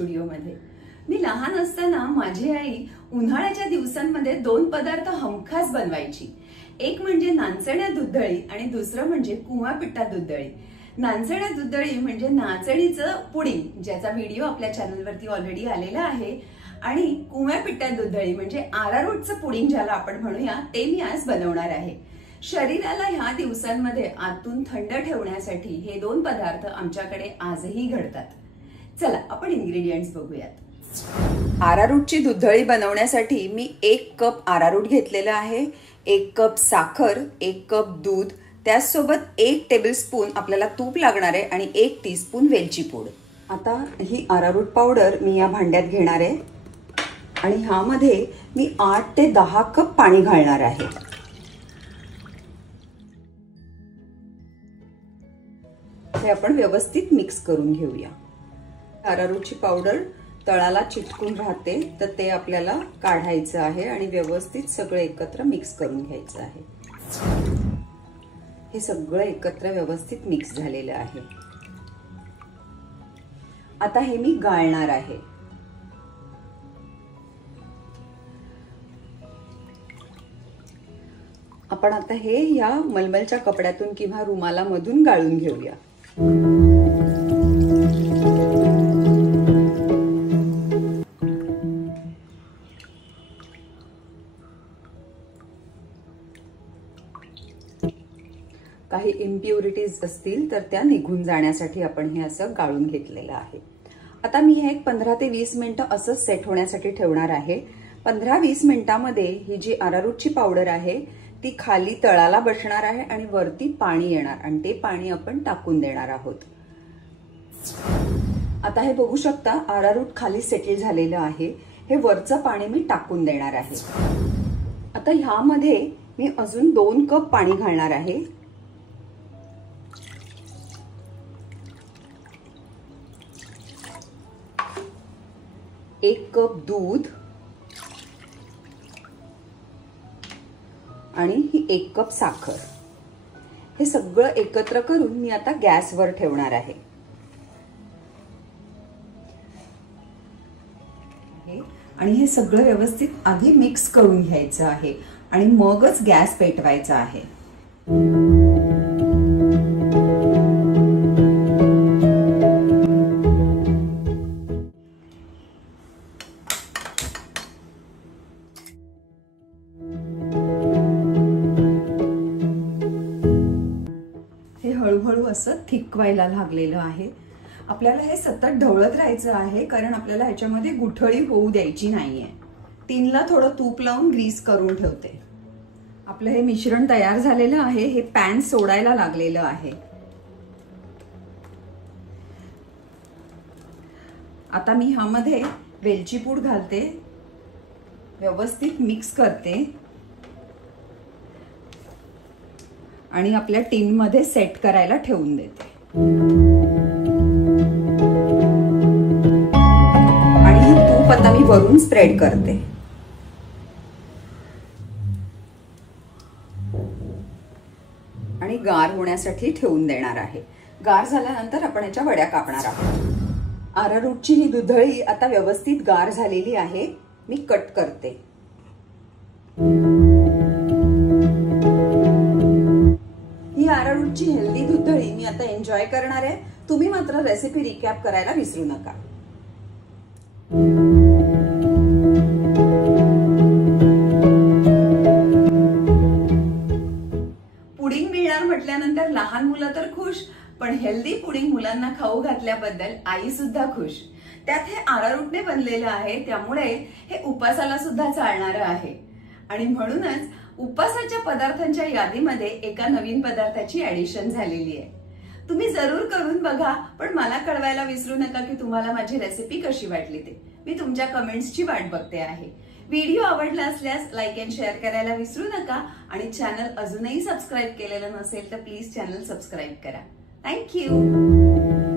स्टुडिओमध्ये। मी लहान असताना माझी आई उन्हाळ्याच्या दिवसांमध्ये दोन पदार्थ हमखास बनवायची। एक म्हणजे नाचण्या दूधदळी आणि दुसरं म्हणजे कुवा पिठा दूधदळी। नाचण्या दूधदळी म्हणजे नाचणीचं पुडिंग, ज्याचा व्हिडिओ आपल्या चॅनलवरती ऑलरेडी आलेला आहे, आणि कुवा पिठा दूधदळी म्हणजे आरारोटचं पुडिंग ज्याला आपण म्हणूया, ते मी आज बनवणार आहे। शरीराला ह्या दिवसांमध्ये आतून थंड ठेवण्यासाठी हे दोन पदार्थ आमच्याकडे आजही घडतात। चला आपण इन्ग्रेडियंट्स बघूयात। आरारोटची दूधदळी बनवण्यासाठी मी 1 कप आरारोट घेतलेला आहे, 1 कप साखर, 1 कप दूध, त्याचसोबत 1 टेबलस्पून आपल्याला तूप लागणार आहे आणि 1 टीस्पून वेलची पूड। आता ही आरारोट पावडर मी या भांड्यात घेणार आहे आणि ह्यामध्ये मी 8 ते 10 कप पाणी घालणार आहे। हे आपण व्यवस्थित मिक्स करून घेऊया। आरारोटची पावडर तळाला चिटकून राहते, तर ते आपल्याला काढायचं आहे आणि व्यवस्थित सगळं एकत्र मिक्स करून घ्यायचं आहे। हे सगळं एकत्र व्यवस्थित मिक्स झालेलं आहे। आता हे मी गाळणार आहे। आपण आता हे या मलमलच्या कपड्यातून किंवा रुमालामधून गाळून घेऊया। काही इम्प्युरिटीज असतील तर त्या निघून जाण्यासाठी आपण हे असं गाळून घेतलेलं आहे। आता मी हे 15 ते 20 मिनिटं असं सेट होण्यासाठी ठेवणार आहे। 15-20 मिनिटांमध्ये ही जी आरारोटची पावडर आहे ती खाली तळाला बसणार आहे आणि वरती पाणी येणार आणि ते पाणी आपण टाकून देणार आहोत। आता हे बघू शकता, आरारोट खाली सेटल झालेलं आहे। हे वरचं पाणी मी टाकून देणार आहे। आता ह्यामध्ये मी अजून 2 कप पाणी घालणार आहे। 1 कप दूध आणि ही 1 कप साखर। हे सगळं एकत्र करून मी आता गॅसवर ठेवणार आहे। आणि हे सगळं व्यवस्थित आधी मिक्स करून घ्यायचं आहे आणि मगच गॅस पेटवायचा आहे। हळूहळू असं थिक व्हायला लागलेलं आहे। आपल्याला हे सतत ढवळत राहायचं आहे, कारण आपल्याला ह्याच्यामध्ये गुठळी होऊ द्यायची नाहीये। टिनला थोडं तूप लावून ग्रीस करून ठेवते। आपलं हे मिश्रण तयार झालेलं आहे। हे पॅन सोडायला लागलेलं आहे। आता मी ह्यामध्ये वेलची पूड घालते, व्यवस्थित मिक्स करते आणि आपल्या टिन मध्ये सेट करायला ठेवून देते। आणि हे तूप आता मी वरून स्प्रेड करते। आणि गार होण्यासाठी ठेवून देणार आहे। गार झाल्यानंतर आपण याच्या वड्या कापणार आहोत। आरारोटची ही दूधदळी आता व्यवस्थित गार झालेली आहे। मी कट करते। आरारोटची हेल्दी दूधदळी मी आता एन्जॉय करणार आहे। तुम्ही मात्र रेसिपी रिकॅप करायला विसरू नका। पुडिंग मिळणार म्हटल्यानंतर लहान मुलं तर खुश, पण हेल्दी पुडिंग मुलांना खाऊ घातल्याबद्दल आई सुद्धा खुश। त्यात हे आरारोटने बनलेलं आहे, त्यामुळे हे उपासाला सुद्धा चालणारं आहे। आणि म्हणूनच उपासाच्या पदार्थांच्या यादीमध्ये एका नवीन पदार्थाची ऍडिशन झालेली आहे। तुम्ही जरूर करून बघा, पण मला कळवायला विसरू नका की तुम्हाला माझी रेसिपी कशी वाटली ते। मी तुमच्या कमेंट्सची वाट बघते आहे। व्हिडिओ आवडला असल्यास लाईक अँड शेअर करायला विसरू नका आणि चॅनल अजूनही सबस्क्राईब केलेलं नसेल तर प्लीज चॅनल सबस्क्राईब करा। थँक्यू।